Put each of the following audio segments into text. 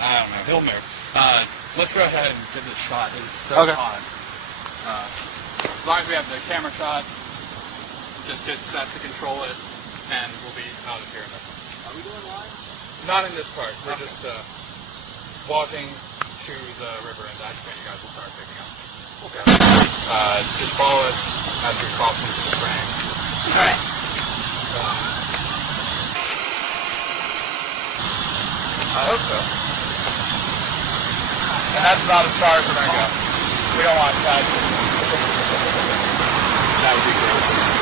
I don't know. He'll move. Let's go ahead and give this shot. It's so hot. As long as we have the camera shot, just get set to control it, and we'll be out of here in this one. Are we going live? Not in this part. We're just walking to the river, and that's when you guys will start picking up. Okay. Just follow us as we cross into the frame. All right. I hope so. And that's about as far as we're going to go. We don't want that. That would be gross.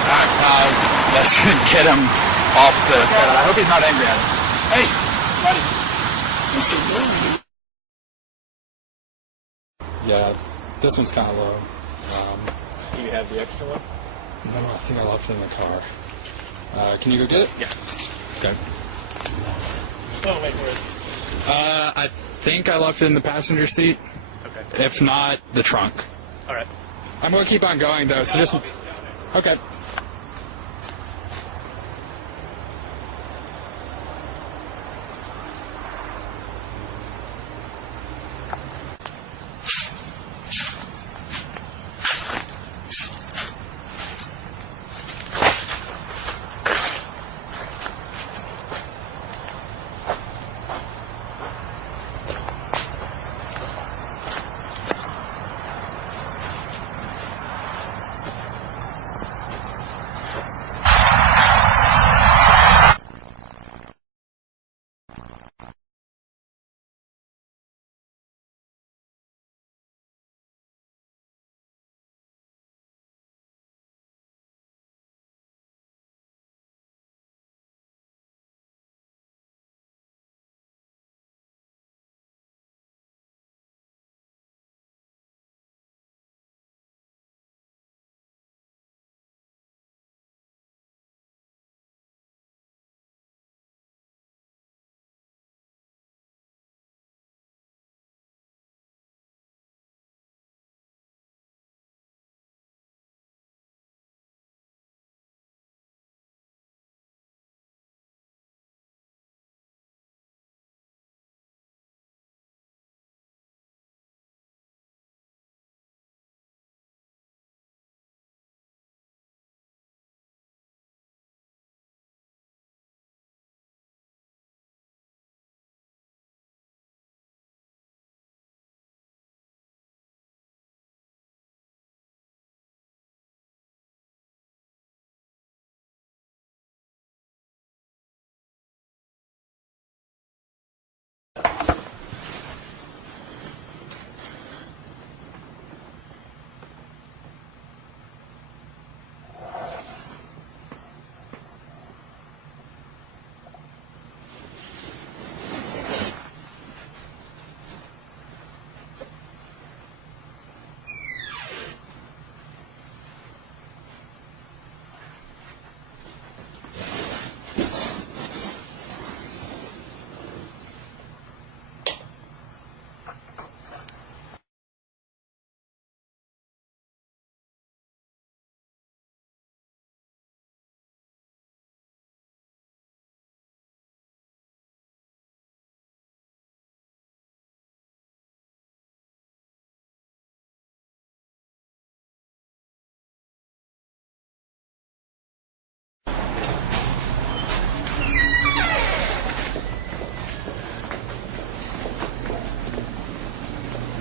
Alright, let's get him off the... I hope he's not angry at us. Hey, buddy. Yeah, this one's kind of low. Do you have the extra one? No, I think I left it in the car. Can you go get it? Yeah. Okay. Oh, wait, where is it? I think I left it in the passenger seat. Okay. If not, the trunk. All right. I'm going to keep on going, though, so just... Okay.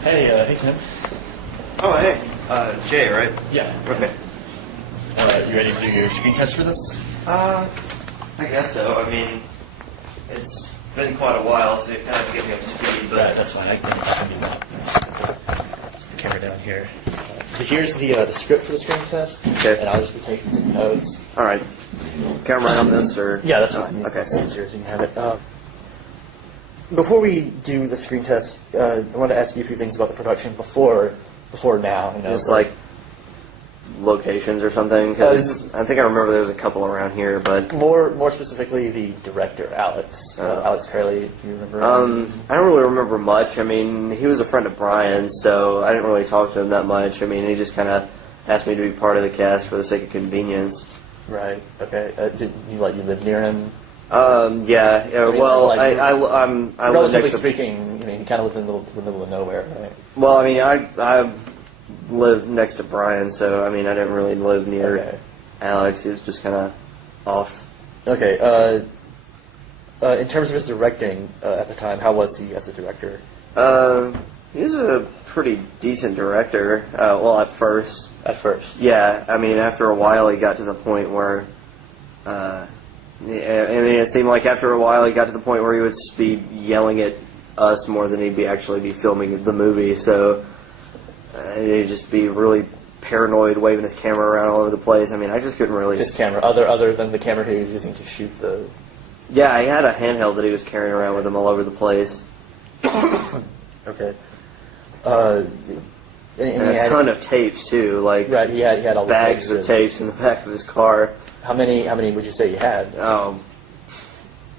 Hey, Tim. Oh, hey. Jay, right? Yeah. Okay. You ready to do your screen test for this? I guess so. I mean, it's been quite a while, so you kind of get me up to speed, but... Right, that's fine. I can do that. Let's the camera down here. So here's the script for the screen test. Okay. And I'll just be taking some notes. All right. Camera on this, or... Yeah, that's fine. Okay. That's easier, so you can have it. Before we do the screen test, I wanted to ask you a few things about the production before now. You know, Just like locations or something, because I think I remember there was a couple around here, but... More specifically, the director, Alex. Alex Curley, if you remember. I don't really remember much. I mean, he was a friend of Brian's, so I didn't really talk to him that much. I mean, he just kind of asked me to be part of the cast for the sake of convenience. Right, okay. Did you live near him? Yeah. I mean, Well, like, I live relatively next to. speaking, I mean, you kind of live in the middle of nowhere, right? Well, I mean, I live next to Brian, so I mean, I didn't really live near Okay. Alex. He was just kind of off. Okay. In terms of his directing at the time, how was he as a director? He's a pretty decent director. Well, at first. At first. Yeah, I mean, after a while, he got to the point where. I mean, it seemed like after a while, he got to the point where he would be yelling at us more than he'd actually be filming the movie. So he'd just be really paranoid, waving his camera around all over the place. I mean, I just couldn't really. His camera, other than the camera he was using to shoot the. Yeah, he had a handheld that he was carrying around with him all over the place. Okay. And a ton of tapes too, like right. He had all the bags of tapes in the back of his car. How many would you say you had?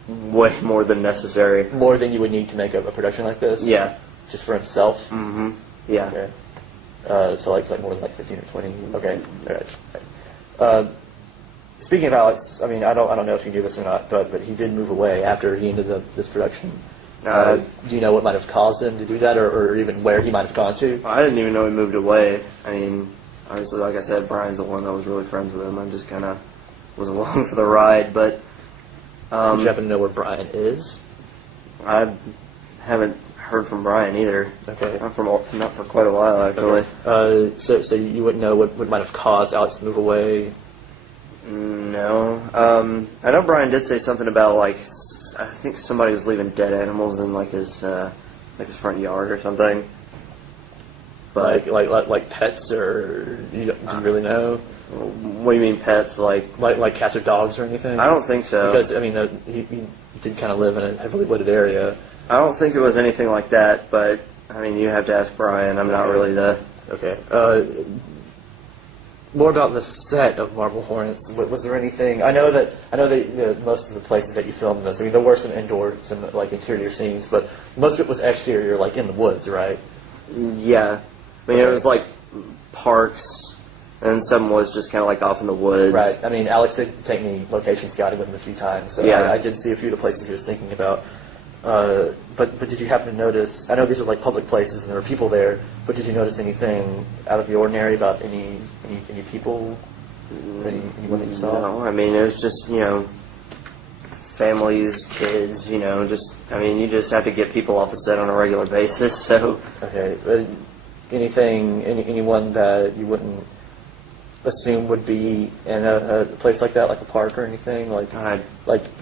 Way more than necessary. More than you would need to make a production like this? Yeah. Just for himself? Mm-hmm. Yeah. Okay. So like more than like 15 or 20. Okay. All right. Speaking of Alex, I mean, I don't know if you knew this or not, but he did move away after he ended this production. Do you know what might have caused him to do that, or even where he might have gone to? I didn't even know he moved away. I mean, obviously, like I said, Brian's the one that was really friends with him. I just kind of was along for the ride, but... Did you happen to know where Brian is? I haven't heard from Brian either. Okay. Not for quite a while, actually. Okay. So you wouldn't know what might have caused Alex to move away? No. I know Brian did say something about, like, I think somebody was leaving dead animals in, like, his front yard or something. But Like pets, or do you really know? What do you mean pets? Like cats or dogs or anything? I don't think so. Because, I mean, he did kind of live in a heavily wooded area. I don't think it was anything like that, but, I mean, you have to ask Brian. I'm not really the... Okay. More about the set of Marble Hornets. Was there anything? I know that most of the places that you filmed this. I mean, there were some indoors and like interior scenes, but most of it was exterior, like in the woods, right? Yeah, I mean, it was like parks, and some was just kind of like off in the woods. Right. I mean, Alex did take me location scouting with him a few times, so yeah. I did see a few of the places he was thinking about. But did you happen to notice? I know these are like public places and there were people there, but did you notice anything out of the ordinary about any people, anyone that you saw? No, I mean, it was just families, kids, just I mean, you just have to get people off the set on a regular basis. So okay, anyone that you wouldn't assume would be in a place like that, like a park or anything, like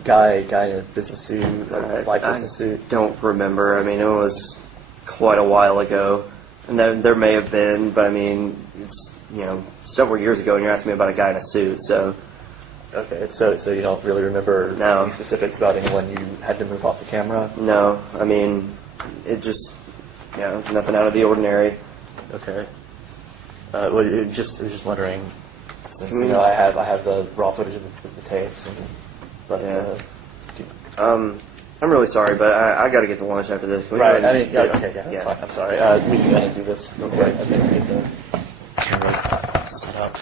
guy in a business suit, like business suit. I don't remember. I mean, it was quite a while ago, and there may have been, but I mean, it's several years ago, and you're asking me about a guy in a suit, so. Okay, so you don't really remember any specifics about anyone you had to move off the camera? No, I mean, it just nothing out of the ordinary. Okay. Well, I was just wondering, since I have the raw footage of the tapes, I'm really sorry, but I got to get to lunch after this. Right. I mean, okay, yeah, that's fine. I'm sorry. We can kind of do this real quick. Okay.